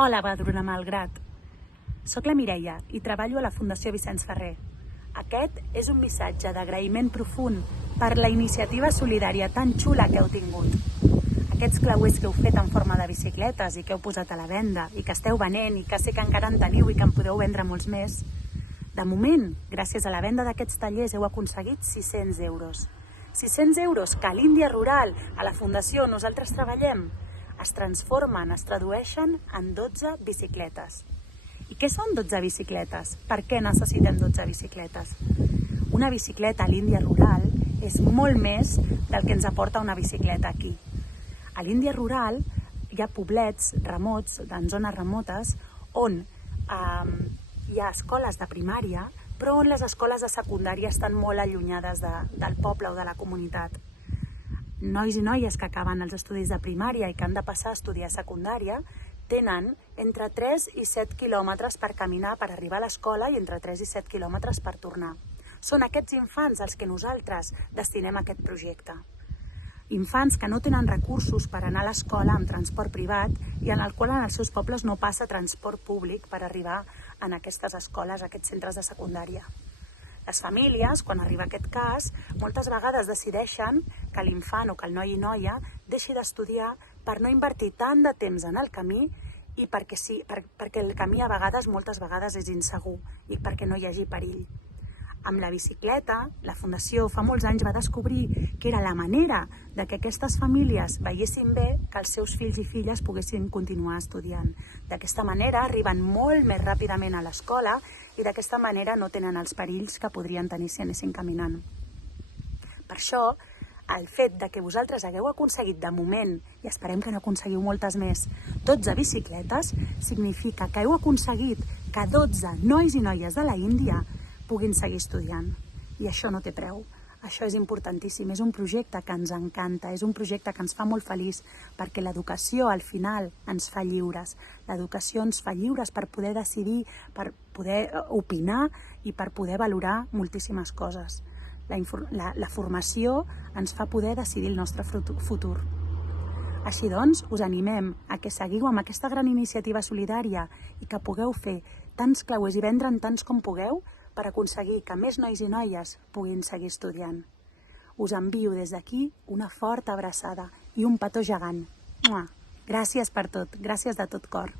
Hola, Badruna Malgrat. Soc la Mireia i treballo a la Fundació Vicenç Ferrer. Aquest és un missatge d'agraïment profund per la iniciativa solidària tan xula que heu tingut. Aquests clauers que heu fet en forma de bicicletes i que heu posat a la venda i que esteu venent i que sé que encara en teniu i que en podeu vendre molts més. De moment, gràcies a la venda d'aquests tallers heu aconseguit 600 euros. 600 euros que a l'Índia Rural, a la Fundació on nosaltres treballem, es transformen, es tradueixen en 12 bicicletes. I què són 12 bicicletes? Per què necessitem 12 bicicletes? Una bicicleta a l'Índia Rural és molt més del que ens aporta una bicicleta aquí. A l'Índia Rural hi ha poblets remots, en zones remotes, on hi ha escoles de primària, però on les escoles de secundària estan molt allunyades del poble o de la comunitat. Nois i noies que acaben els estudis de primària i que han de passar a estudiar secundària tenen entre 3 i 7 quilòmetres per caminar per arribar a l'escola i entre 3 i 7 quilòmetres per tornar. Són aquests infants als que nosaltres destinem a aquest projecte. Infants que no tenen recursos per anar a l'escola amb transport privat i en el qual en els seus pobles no passa transport públic per arribar a aquestes escoles, a aquests centres de secundària. Les famílies, quan arriba aquest cas, moltes vegades decideixen que l'infant o que el noi i noia deixi d'estudiar per no invertir tant de temps en el camí i perquè el camí moltes vegades és insegur i perquè no hi hagi perill. Amb la bicicleta, la Fundació fa molts anys va descobrir que era la manera de que aquestes famílies veiessin bé que els seus fills i filles poguessin continuar estudiant. D'aquesta manera arriben molt més ràpidament a l'escola i d'aquesta manera no tenen els perills que podrien tenir si anessin caminant. Per això, el fet de que vosaltres hagueu aconseguit de moment, i esperem que n'aconseguiu moltes més, 12 bicicletes, significa que heu aconseguit que 12 nois i noies de la Índia puguin seguir estudiant. I això no té preu. Això és importantíssim. És un projecte que ens encanta, és un projecte que ens fa molt feliç, perquè l'educació al final ens fa lliures. L'educació ens fa lliures per poder decidir, per poder opinar i per poder valorar moltíssimes coses. La formació ens fa poder decidir el nostre futur. Així doncs, us animem a que seguiu amb aquesta gran iniciativa solidària i que pugueu fer tants clauers i vendre'n tants com pugueu per aconseguir que més nois i noies puguin seguir estudiant. Us envio des d'aquí una forta abraçada i un petó gegant. Gràcies per tot, gràcies de tot cor.